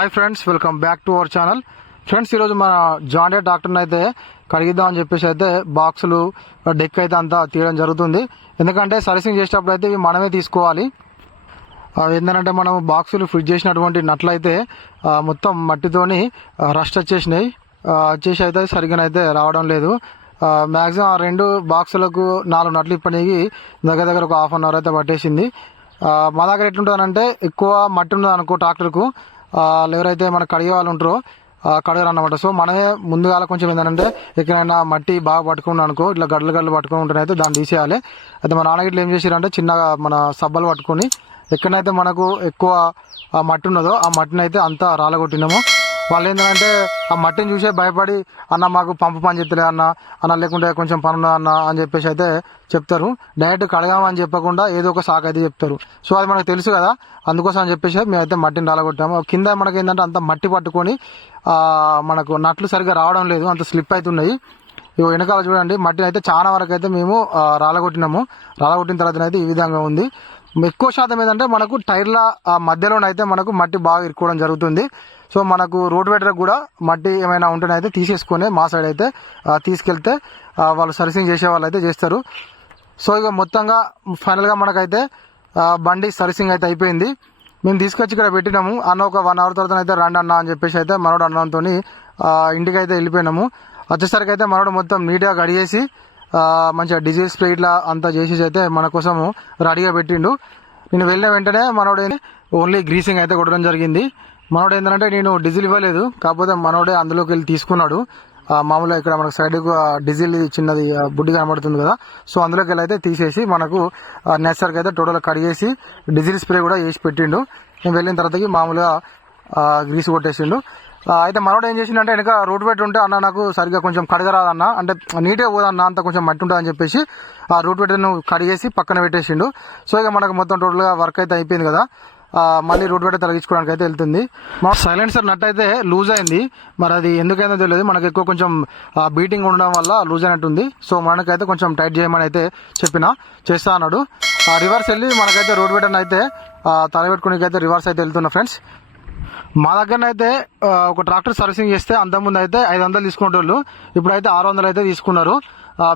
Hi friends welcome back to our channel friends ఈరోజు మన జాండే డాక్టర్ని అయితే కడిగిద్దామని చెప్పేసి అయితే బాక్సులు డెక్ అయితే అంతా తీయడం జరుగుతుంది. ఎందుకంటే సర్వీసింగ్ చేసేటప్పుడు అయితే ఇవి మనమే తీసుకోవాలి. ఏంటంటే మనం బాక్సులు ఫిట్ చేసినటువంటి నట్లు అయితే మొత్తం మట్టితోని రస్ట్ వచ్చేసినాయి. వచ్చేసి అయితే సరిగ్గా అయితే రావడం లేదు. మ్యాక్సిమం ఆ రెండు బాక్సులకు నాలుగు నట్లు ఇప్పటికి దగ్గర దగ్గర ఒక హాఫ్ అన్ అవర్ అయితే పట్టేసింది. మా దగ్గర ఎట్లుంటుందంటే ఎక్కువ మట్టి ఉన్నది అనుకో ట్రాక్టర్కు ఆ, ఎవరైతే మన కడిగే వాళ్ళు ఉంటారో కడగరు అనమాట సో మనమే ముందుగా కొంచెం ఏంటంటే ఎక్కడైనా మట్టి బాగా పట్టుకున్నాను అనుకో ఇట్లా గడ్డలు గడ్డలు పట్టుకుని ఉంటేనే అయితే దాన్ని తీసేయాలి. అయితే మా నాన్నగిట్లు ఏం చేశారంటే చిన్నగా మన సబ్బలు పట్టుకొని ఎక్కడైతే మనకు ఎక్కువ ఆ మట్టి ఉన్నదో ఆ మట్టిని అయితే అంతా రాలగొట్టినాము. వాళ్ళు ఏంటంటే ఆ మట్టిని చూసే భయపడి అన్న మాకు పంపు పని చెప్తలే అన్న అన్న లేకుంటే కొంచెం పనులు అన్న అని చెప్పేసి అయితే చెప్తారు. డైరెక్ట్ కడగామని చెప్పకుండా ఏదో ఒక సాకు అయితే చెప్తారు. సో అది మనకు తెలుసు కదా. అందుకోసం అని చెప్పేసి మేమైతే మట్టిని రాలగొట్టాము. కింద మనకి ఏంటంటే అంత మట్టి పట్టుకొని మనకు నట్లు సరిగ్గా రావడం లేదు. అంత స్లిప్ అవుతున్నాయి ఇగో వెనకాల చూడండి మట్టిని అయితే చాలా వరకు అయితే మేము రాలగొట్టినాము. రాలగొట్టిన తర్వాత అయితే ఈ విధంగా ఉంది. ఎక్కువ శాతం ఏంటంటే మనకు టైర్ల మధ్యలోనైతే మనకు మట్టి బాగా ఇరుక్కోవడం జరుగుతుంది. సో మనకు రోడ్ వెటర్ కూడా మట్టి ఏమైనా ఉంటేనే అయితే తీసేసుకొని మా సైడ్ అయితే తీసుకెళ్తే వాళ్ళు సర్వీసింగ్ చేసే వాళ్ళు అయితే చేస్తారు. సో ఇక మొత్తంగా ఫైనల్గా మనకైతే బండి సర్వీసింగ్ అయితే అయిపోయింది. మేము తీసుకొచ్చి ఇక్కడ పెట్టినాము. అన్న ఒక వన్ అవర్ తర్వాత అయితే రండి అన్న అని చెప్పేసి అయితే మనోడు అన్నంతో ఇంటికి అయితే వెళ్ళిపోయినాము. వచ్చేసరికి అయితే మనోడు మొత్తం నీట్గా గడిగేసి మంచిగా డిజీజ్ స్ప్రే ఇట్లా అంతా చేసేసి అయితే మన కోసము రెడీగా పెట్టిండు. నేను వెళ్ళిన వెంటనే మనోడు ఓన్లీ గ్రీసింగ్ అయితే కొట్టడం జరిగింది. మనోడు ఏంటంటే నేను డీజిల్ ఇవ్వలేదు. కాకపోతే మనోడే అందులోకి వెళ్ళి తీసుకున్నాడు. మామూలుగా ఇక్కడ మనకు సైడ్ డీజిల్ చిన్నది బుడ్డి కనబడుతుంది కదా. సో అందులోకి వెళ్ళి అయితే తీసేసి మనకు నెసర్కి అయితే టోటల్ కడిగేసి డీజిల్ స్ప్రే కూడా వేసి పెట్టిండు. నేను వెళ్ళిన తర్వాతకి మామూలుగా గ్రీస్ కొట్టేసిండు. అయితే మనోడు ఏం చేసిందంటే వెనక రోడ్ వెట్ ఉంటే అన్న నాకు సరిగ్గా కొంచెం కడగరాదన్న. అంటే నీట్గా పోదన్న అంత కొంచెం మట్టి ఉంటుందని చెప్పేసి ఆ రోడ్ వెట్ను కడిగేసి పక్కన పెట్టేసిండు. సో ఇక మనకు మొత్తం టోటల్గా వర్క్ అయితే అయిపోయింది కదా. మళ్ళీ రోడ్ పెట్టి తొలగించుకోవడానికి అయితే వెళ్తుంది. మా సైలెన్సర్ నట్ అయితే లూజ్ అయింది. మరి అది ఎందుకైందో తెలియదు మనకు ఎక్కువ కొంచెం బీటింగ్ ఉండడం వల్ల లూజ్ అయినట్టుంది. సో మనకైతే కొంచెం టైట్ చేయమని అయితే చెప్పిన చేస్తా అన్నాడు. ఆ రివర్స్ వెళ్ళి మనకైతే రోడ్ పెట్టని అయితే తలబెట్టుకునే అయితే రివర్స్ అయితే వెళ్తున్నా ఫ్రెండ్స్. మా దగ్గర అయితే ఒక ట్రాక్టర్ సర్వీసింగ్ చేస్తే అంతకుముందు అయితే ఐదు వందలు తీసుకునేటోళ్ళు ఇప్పుడైతే ఆరు వందలు అయితే తీసుకున్నారు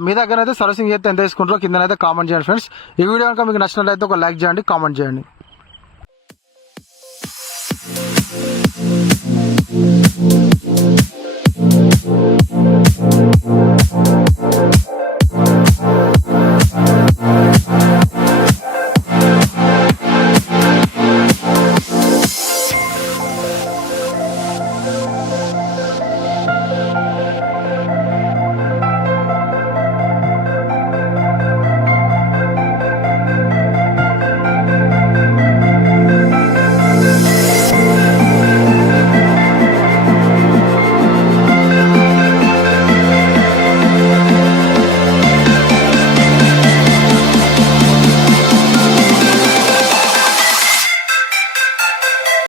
మీ దగ్గర అయితే సర్వీసింగ్ చేస్తే ఎంత తీసుకుంటారో కింద అయితే కామెంట్ చేయండి ఫ్రెండ్స్. ఈ వీడియో కనుక మీకు నచ్చినట్లయితే ఒక లైక్ చేయండి కామెంట్ చేయండి.